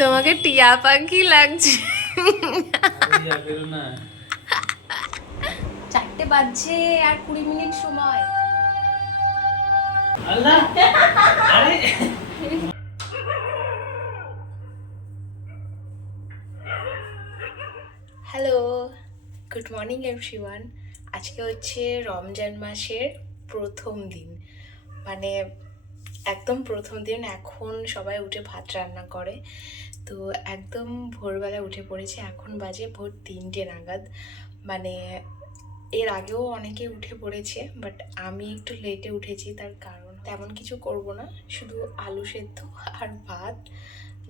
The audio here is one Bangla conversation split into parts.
তোমাকে টিয়া পাখি লাগছে। 4টে বাজছে আর 20 মিনিট সময়। Hello, good morning everyone. আজকে হচ্ছে রমজান মাসের প্রথম দিন, মানে একদম প্রথম দিন। এখন সবাই উঠে ভাত রান্না করে, তো একদম ভোরবেলা উঠে পড়েছে। এখন বাজে ভোর 3টে নাগাদ। মানে এর আগেও অনেকে উঠে পড়েছে, বাট আমি একটু লেটে উঠেছি। তার কারণ তেমন কিছু করব না, শুধু আলু সেদ্ধ আর ভাত,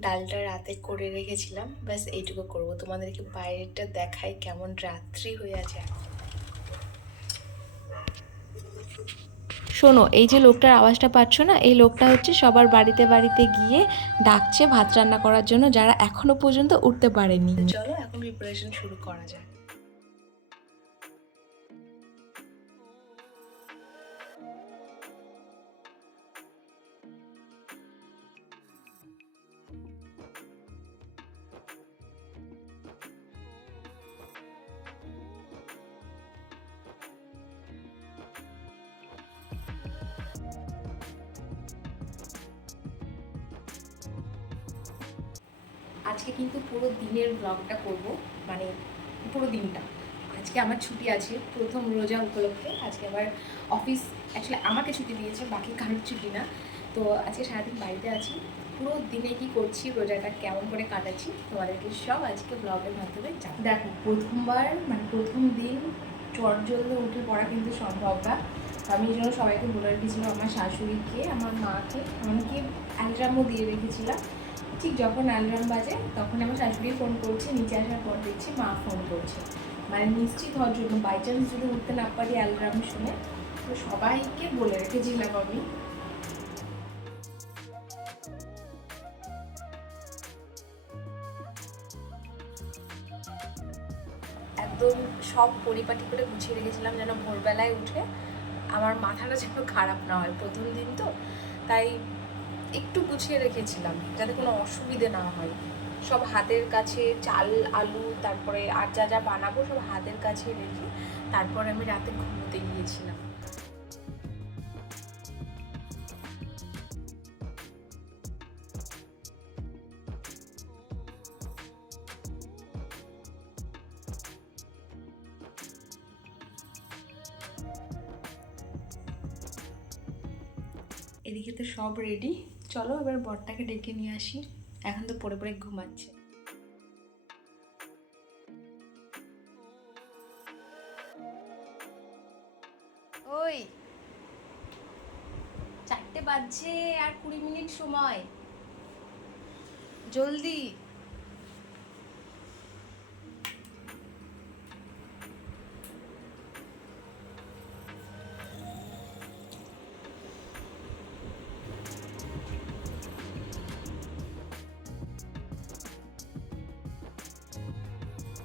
ডালটা রাতে করে রেখেছিলাম, ব্যাস এইটুকু করব। তোমাদেরকে বাইরেটা দেখাই কেমন রাত্রি হয়ে আছে। শোনো, এই যে লোকটার আওয়াজটা পাচ্ছ না, এই লোকটা হচ্ছে সবার বাড়িতে বাড়িতে গিয়ে ডাকছে ভাত রান্না করার জন্য, যারা এখনো পর্যন্ত উঠতে পারেনি। চলো এখন প্রিপারেশন শুরু করা যাক। আজকে কিন্তু পুরো দিনের ব্লগটা করব, মানে পুরো দিনটা। আজকে আমার ছুটি আছে, প্রথম রোজা উপলক্ষে। আজকে আবার অফিস অ্যাকচুয়ালি আমাকে ছুটি দিয়েছে, বাকি কারোর ছুটি না। তো আজকে সারাদিন বাড়িতে আছি। পুরো দিনে কি করছি, রোজাটা কেমন করে কাটাচ্ছি, তোমাদেরকে সব আজকে ব্লগের মাধ্যমে জানাবো। দেখো, প্রথমবার মানে প্রথম দিন চট জলদি উঠে পড়া কিন্তু সম্ভব না। আমি এই জন্য সবাইকে বলে রেখেছিলাম, আমার শাশুড়িকে, আমার মাকে, এমনকি অ্যালরামও দিয়ে রেখেছিলাম। ঠিক যখন অ্যালার্ম বাজে তখন আমার শাশুড়ি ফোন করছে, নিচে আসার পর দেখছি মা ফোন করছে, মানে নিশ্চিত হওয়ার জন্য, বাই চান্স যদি উঠতে না পারি অ্যালার্ম শুনে। তো সবাইকে বলে রেখেছিলাম আমি। একদম সব পরিপাটি করে গুছিয়ে রেখেছিলাম, যেন ভোরবেলায় উঠে আমার মাথাটা যেন খারাপ না হয়। প্রথম দিন তো, তাই একটু গুছিয়ে রেখেছিলাম যাতে কোনো অসুবিধে না হয়। সব হাতের কাছে, চাল আলু তারপরে আর যা যা বানাবো সব হাতের কাছে রেখে তারপর আমি রাতে ঘুমোতে গিয়েছিলাম। এদিকে তো সব রেডি, চলো এবার বরটাকে ডেকে নিয়ে আসি। এখন তো পড়ে পড়ে ঘুমাচ্ছে। ওই 4টে বাজছে আর 20 মিনিট সময়, জলদি।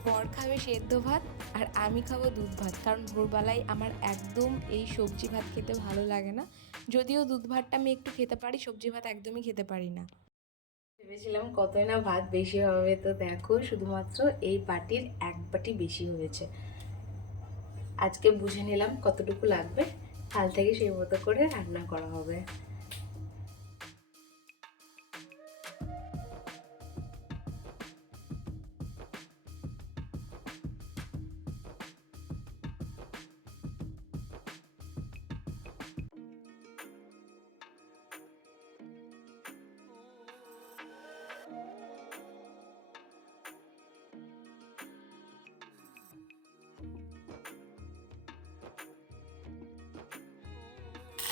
বর খাবে সেদ্ধ ভাত আর আমি খাবো দুধ ভাত, কারণ ভোরবেলায় আমার একদম এই সবজি ভাত খেতে ভালো লাগে না। যদিও দুধ ভাতটা আমি একটু খেতে পারি, সবজি ভাত একদমই খেতে পারি না। ভেবেছিলাম কতই না ভাত বেশি হবে, তো দেখো শুধুমাত্র এই বাটির 1 বাটি বেশি হয়েছে। আজকে বুঝে নিলাম কতটুকু লাগবে, কাল থেকে সেই মতো করে রান্না করা হবে।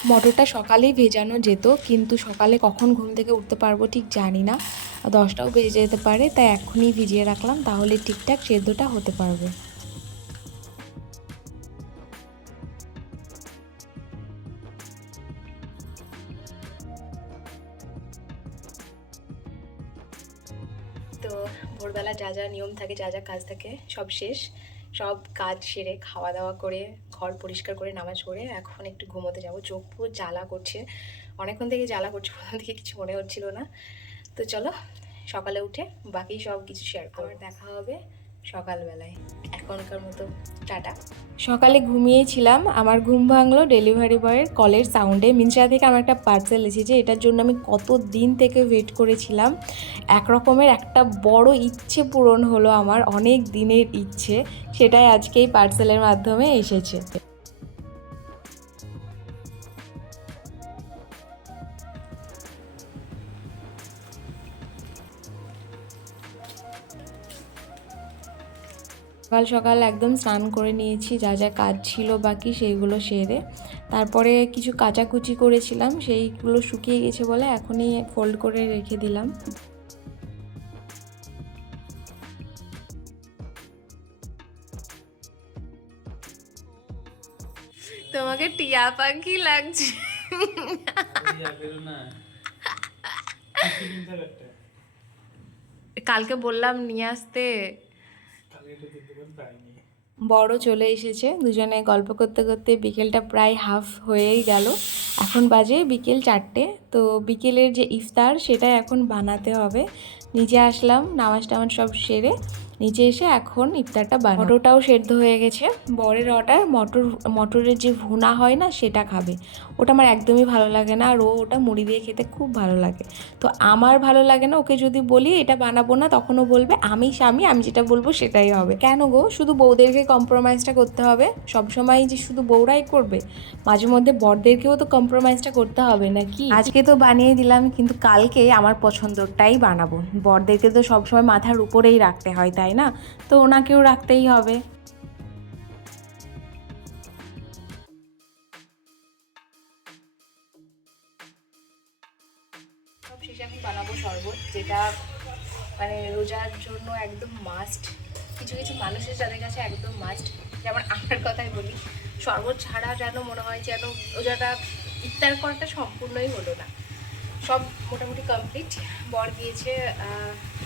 মটরটা সকালেই ভেজানো যেত, কিন্তু সকালে কখন ঘুম থেকে উঠতে পারবো ঠিক জানি না, 10টাও বেজে যেতে পারে, তাই এখনই ভিজিয়ে রাখলাম, তাহলে ঠিকঠাক সেদ্ধটা হতে পারবে। তো ভোরবেলা যা যা নিয়ম থাকে, যা যা কাজ থাকে সব শেষ। সব কাজ সেরে খাওয়া দাওয়া করে ঘর পরিষ্কার করে নামাজ পড়ে এখন একটু ঘুমোতে যাব। চোখ পুরো জ্বালা করছে, অনেকক্ষণ থেকে জ্বালা করছে, প্রথম থেকে কিছু মনে হচ্ছিল না। তো চলো সকালে উঠে বাকি সব কিছু শেয়ার করব। দেখা হবে সকালবেলায়। এখনকার মতো টাটা। সকালে ঘুমিয়েছিলাম, আমার ঘুম ভাঙলো ডেলিভারি বয়ের কলের সাউন্ডে। মিন্ত্রা থেকে আমার একটা পার্সেল এসেছে, এটার জন্য আমি কত দিন থেকে ওয়েট করেছিলাম। এক রকমের একটা বড় ইচ্ছে পূরণ হলো, আমার অনেক দিনের ইচ্ছে, সেটাই আজকে এই পার্সেলের মাধ্যমে এসেছে। সকাল সকাল একদম স্নান করে নিয়েছি, যা যা কাজ ছিল বাকি সেইগুলো সেরে, তারপরে কিছু কাচাকুচি করেছিলাম, সেইগুলো শুকিয়ে গেছে বলে এখনই ফোল্ড করে রেখে দিলাম। তোমাকে টিয়া পাখি লাগছে। কালকে বললাম নিয়ে আসতে, বড় চলে এসেছে। দুজনে গল্প করতে করতে বিকেলটা প্রায় হাফ হয়েই গেল। এখন বাজে বিকেল 4টে। তো বিকেলের যে ইফতার সেটা এখন বানাতে হবে। নিচে আসলাম, নামাজ টামাজ সব সেরে নিচে এসে এখন ইফতারটা বানাবো। মটরটাও সেদ্ধ হয়ে গেছে। বরের অর্ডার মটরের যে ভুনা হয় না সেটা খাবে। ওটা আমার একদমই ভালো লাগে না, আর ওটা মুড়ি দিয়ে খেতে খুব ভালো লাগে। তো আমার ভালো লাগে না, ওকে যদি বলি এটা বানাবো না তখনও বলবে আমি স্বামী, আমি যেটা বলবো সেটাই হবে। কেন গো, শুধু বউদেরকে কম্প্রোমাইজটা করতে হবে? সবসময় যে শুধু বউরাই করবে? মাঝে মধ্যে বরদেরকেও তো কম্প্রোমাইজটা করতে হবে নাকি? আজকে তো বানিয়ে দিলাম, কিন্তু কালকে আমার পছন্দটাই বানাবো। বরদেরকে তো সবসময় মাথার উপরেই রাখতে হয়, তাই না? তো ওনাকেও রাখতেই হবে। সব শেষে এখন বানাবো শরবত, যেটা মানে রোজার জন্য একদম মাস্ট। কিছু কিছু মানুষের যাদের কাছে একদম মাস্ট, যেমন আমার কথাই বলি, শরবত ছাড়া যেন মনে হয় যেন রোজাটা ইফতার করাটা সম্পূর্ণই হলো না। সব মোটামুটি কমপ্লিট। বর গিয়েছে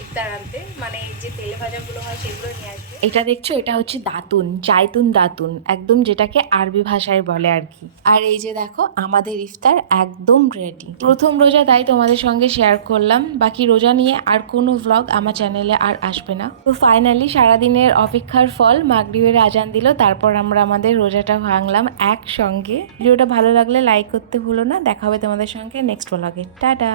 ইফতার আনতে, মানে যে তেলে ভাজাগুলো হয় সেগুলো নিয়ে আসবে। এটা দেখছো, এটা হচ্ছে দাতুন, জায়তুন দাতুন, একদম যেটাকে আরবি ভাষায় বলে আর কি। আর এই যে দেখো আমাদের ইফতার একদম রেডি। প্রথম রোজা, তাই তোমাদের সঙ্গে শেয়ার করলাম। বাকি রোজা নিয়ে আর কোনো ভ্লগ আমার চ্যানেলে আর আসবে না। তো ফাইনালি সারাদিনের অপেক্ষার ফল, মাগরিবের আজান দিল, তারপর আমরা আমাদের রোজাটা ভাঙলাম একসঙ্গে। ভিডিওটা ভালো লাগলে লাইক করতে ভুলো না। দেখা হবে তোমাদের সঙ্গে নেক্সট ভ্লগে। টাটা।